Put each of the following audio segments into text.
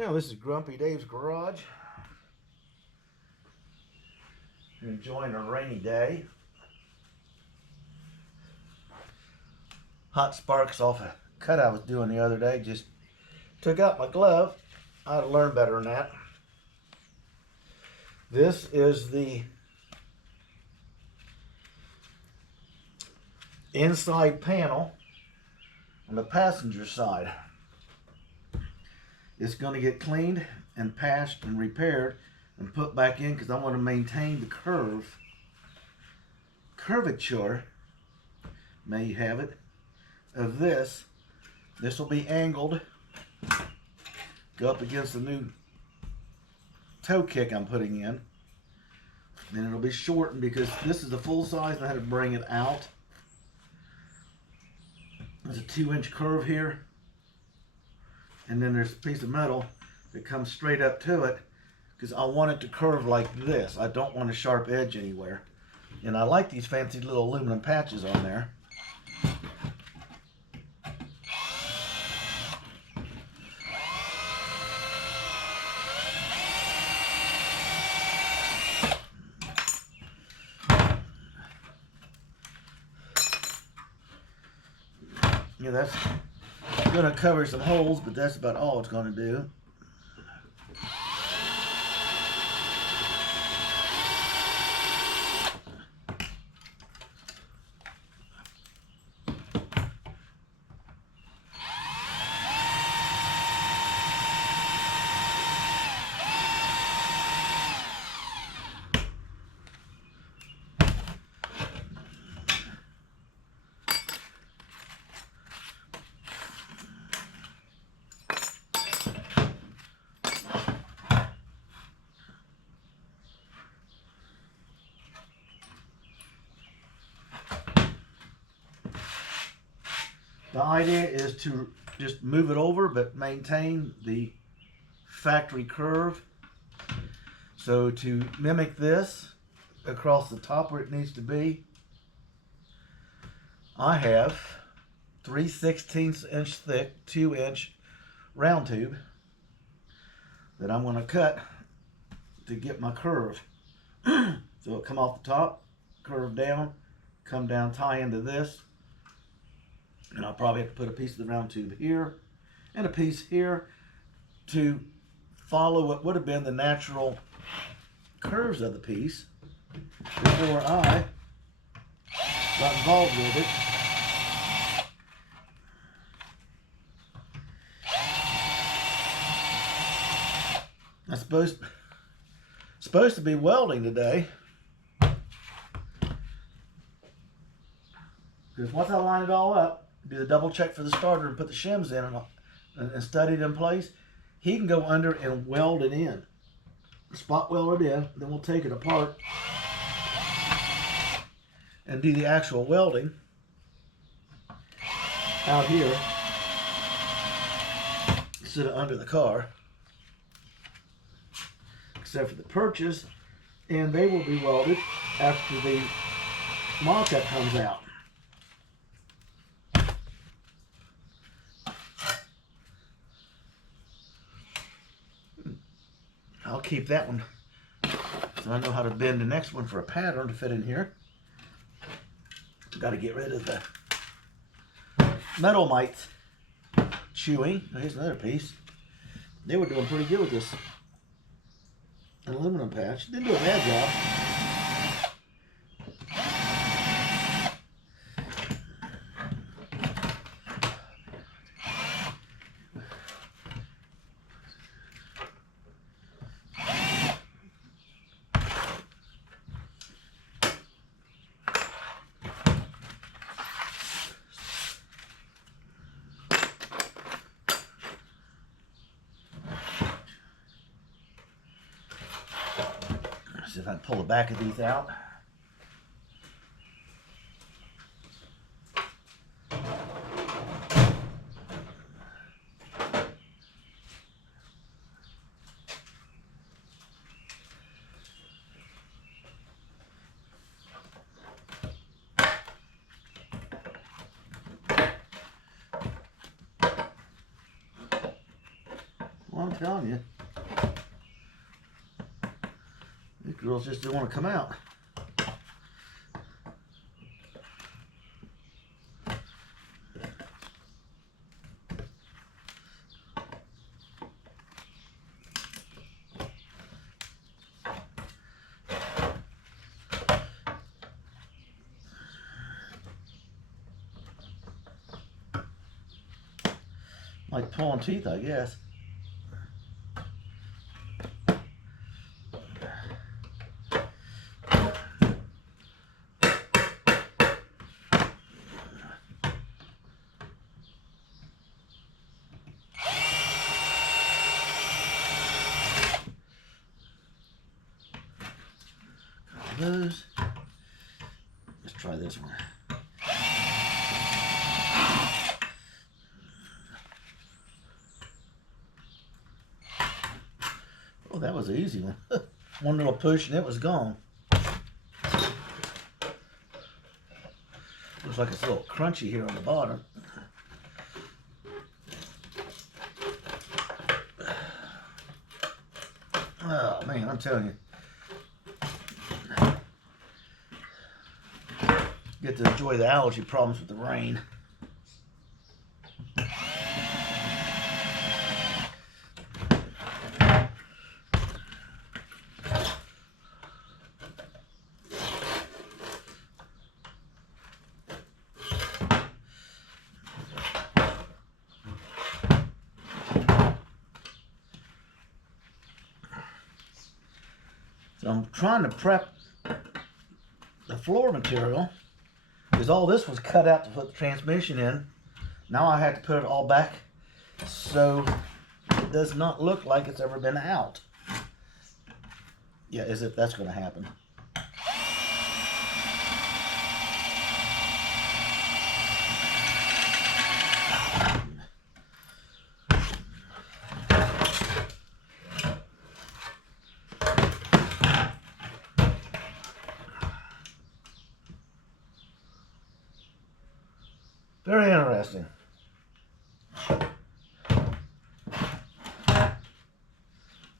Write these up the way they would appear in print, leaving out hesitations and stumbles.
Now this is Grumpy Dave's garage. We're enjoying a rainy day. Hot sparks off a cut I was doing the other day. Just took out my glove. I had to learn better than that. This is the inside panel on the passenger side. It's going to get cleaned and patched and repaired and put back in because I want to maintain the curvature, may you have it, of this. This will be angled, go up against the new toe kick I'm putting in. Then it'll be shortened because this is the full size and I had to bring it out. There's a 2-inch curve here. And then there's a piece of metal that comes straight up to it because I want it to curve like this. I don't want a sharp edge anywhere. And I like these fancy little aluminum patches on there. Yeah, that's going to cover some holes, but that's about all it's going to do. The idea is to just move it over but maintain the factory curve. So to mimic this across the top where it needs to be, I have 3/16 inch thick 2-inch round tube that I'm going to cut to get my curve. So it'll come off the top, curve down, come down, tie into this. And I'll probably have to put a piece of the round tube here and a piece here to follow what would have been the natural curves of the piece before I got involved with it. I'm supposed to be welding today. Because once I line it all up, do the double check for the starter and put the shims in and stud it in place, he can go under and weld it in. Spot weld it in, then we'll take it apart and do the actual welding out here instead of under the car. Except for the perches, and they will be welded after the mock-up comes out. I'll keep that one so I know how to bend the next one for a pattern to fit in here. Got to get rid of the metal mites chewing. Here's another piece. They were doing pretty good with this aluminum patch. Didn't do a bad job. See if I can pull the back of these out. Well, I'm telling you. These girls just didn't want to come out. Like pulling teeth, I guess. Those. Let's try this one. Oh, that was an easy one. One little push and it was gone. Looks like it's a little crunchy here on the bottom. Oh man, I'm telling you. Get to enjoy the allergy problems with the rain. So I'm trying to prep the floor material because all this was cut out to put the transmission in. Now I have to put it all back so it does not look like it's ever been out. Yeah, as if that's going to happen. Very interesting.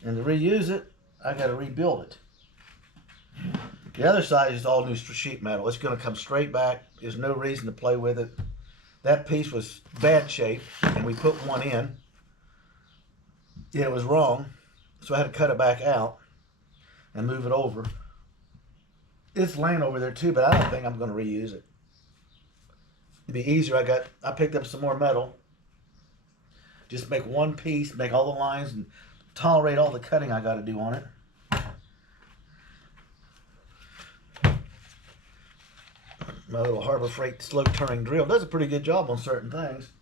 And to reuse it, I got to rebuild it. The other side is all new sheet metal. It's going to come straight back. There's no reason to play with it. That piece was bad shape, and we put one in. Yeah, it was wrong, so I had to cut it back out and move it over. It's laying over there too, but I don't think I'm going to reuse it. It'd be easier. I picked up some more metal. Just make one piece, make all the lines, and tolerate all the cutting I got to do on it. My little Harbor Freight slow turning drill does a pretty good job on certain things.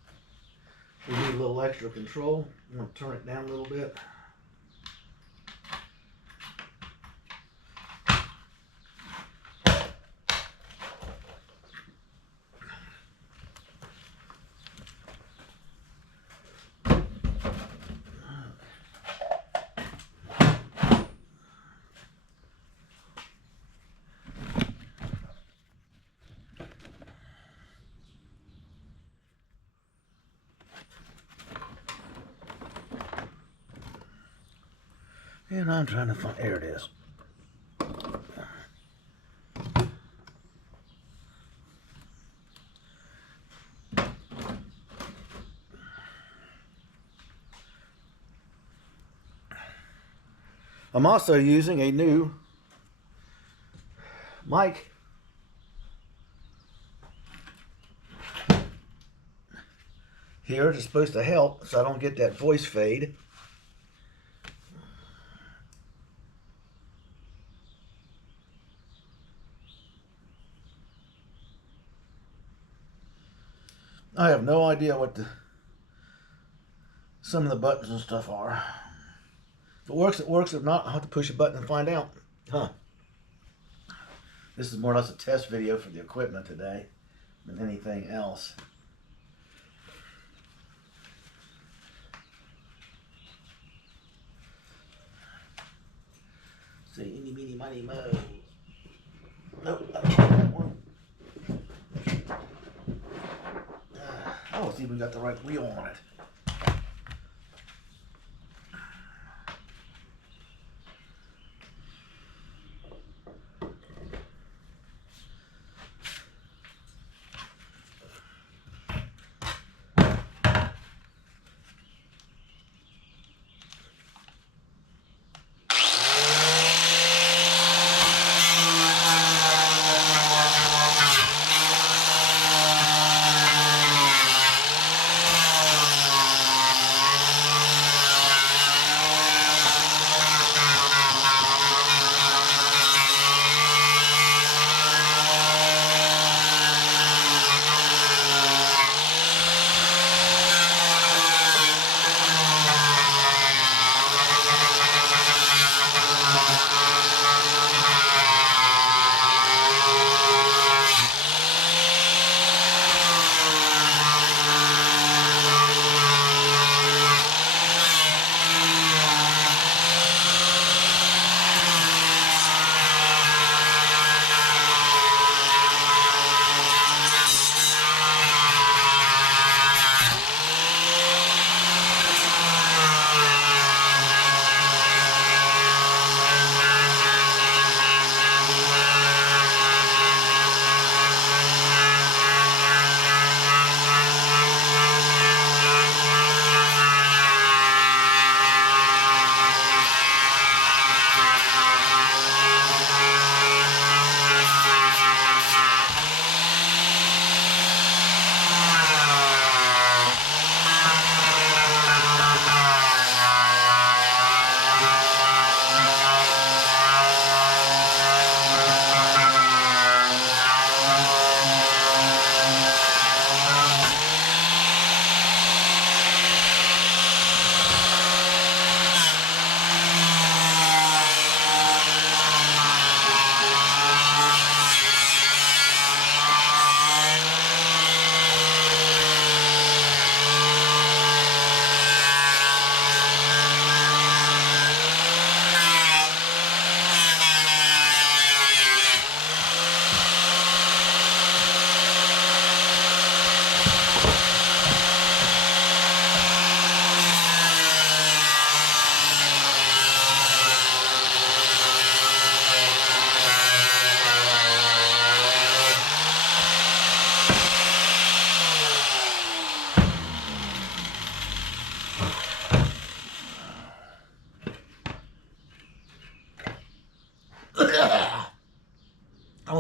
We need a little extra control. I'm going to turn it down a little bit. And I'm trying to find, there it is. I'm also using a new mic. Here it's supposed to help so I don't get that voice fade. I have no idea what some of the buttons and stuff are. If it works, it works. If not, I'll have to push a button and find out. Huh. This is more or less a test video for the equipment today than anything else. See, eeny, meeny, miny, mo. Nope, I don't have that one. Oh, it's even got the right wheel on it.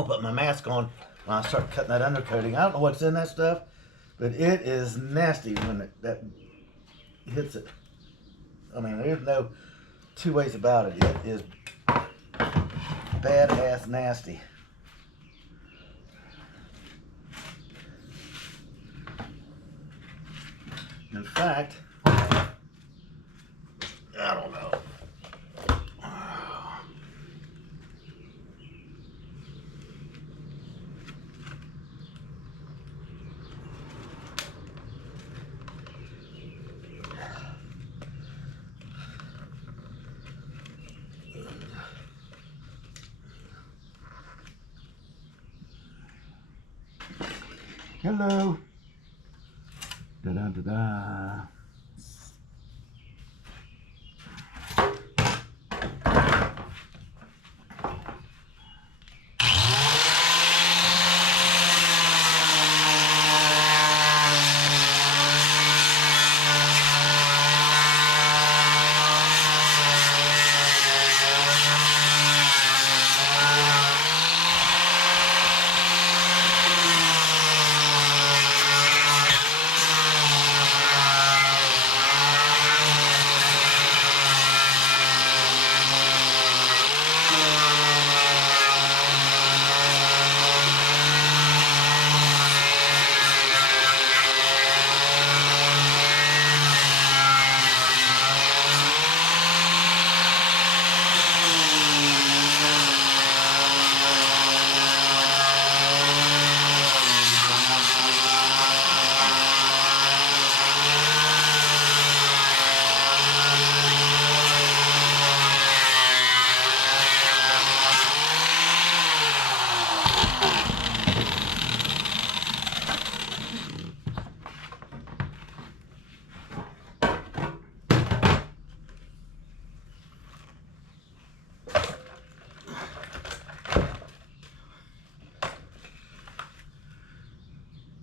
put my mask on when I start cutting that undercoating. I don't know what's in that stuff, but it is nasty when that hits it. I mean, there's no two ways about it. It is badass nasty. In fact, I don't know. Hello. Da da da da.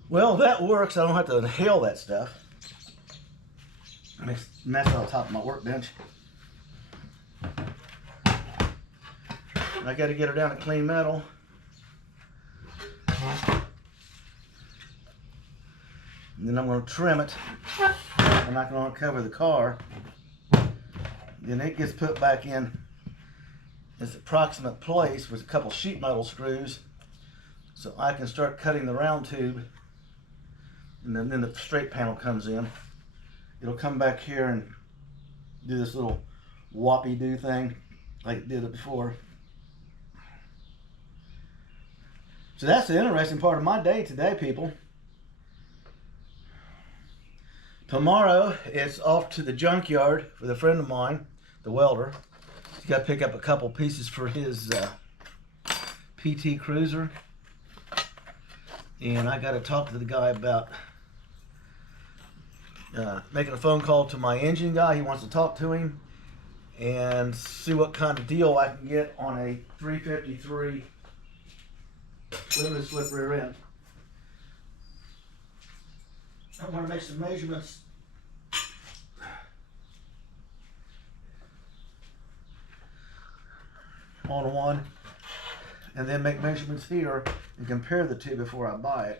Well, that works. I don't have to inhale that stuff. Makes a mess on top of my workbench. I got to get her down to clean metal. And then I'm going to trim it. I'm not going to cover the car. Then it gets put back in its approximate place with a couple sheet metal screws, so I can start cutting the round tube. And then the straight panel comes in. It'll come back here and do this little whoppy-do thing like it did it before. So that's the interesting part of my day today, people. Tomorrow it's off to the junkyard with a friend of mine, the welder. He's got to pick up a couple pieces for his PT Cruiser. And I got to talk to the guy about making a phone call to my engine guy. He wants to talk to him and see what kind of deal I can get on a 353 limited slip rear end. I want to make some measurements on one and then make measurements here and compare the two before I buy it.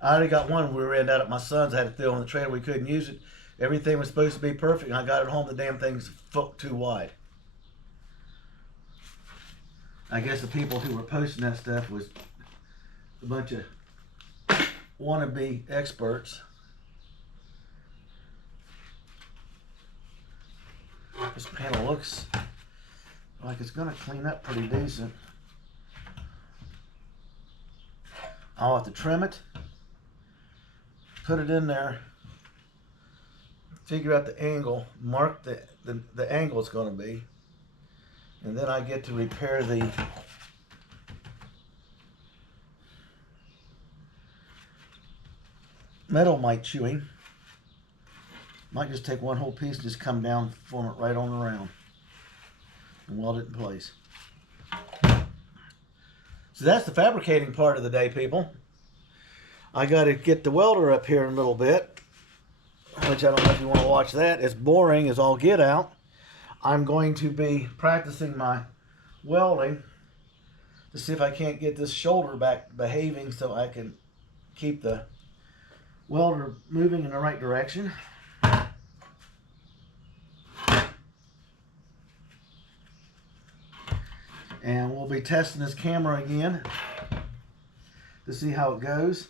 I already got one rear end out at my son's. I had to throw on the trailer. We couldn't use it. Everything was supposed to be perfect. And I got it home. The damn thing's too wide. I guess the people who were posting that stuff was a bunch of wannabe experts. This panel looks like it's going to clean up pretty decent. I'll have to trim it, put it in there, figure out the angle, mark the angle it's going to be, and then I get to repair the metal mite chewing. Might just take one whole piece and just come down, form it right on around, and weld it in place. So that's the fabricating part of the day, people. I got to get the welder up here in a little bit, which I don't know if you want to watch that. It's boring as all get out. I'm going to be practicing my welding to see if I can't get this shoulder back behaving so I can keep the welder moving in the right direction. And we'll be testing this camera again to see how it goes.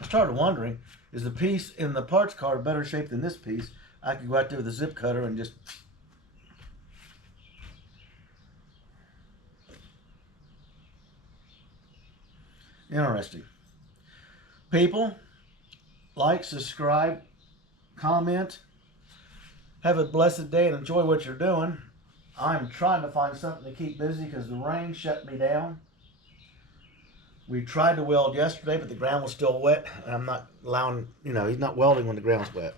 I started wondering, is the piece in the parts card better shape than this piece? I could go out there with a zip cutter and just... Interesting. People, like, subscribe, comment. Have a blessed day and enjoy what you're doing. I'm trying to find something to keep busy because the rain shut me down. We tried to weld yesterday, but the ground was still wet. And I'm not allowing, he's not welding when the ground's wet.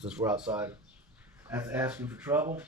Since we're outside. That's asking for trouble.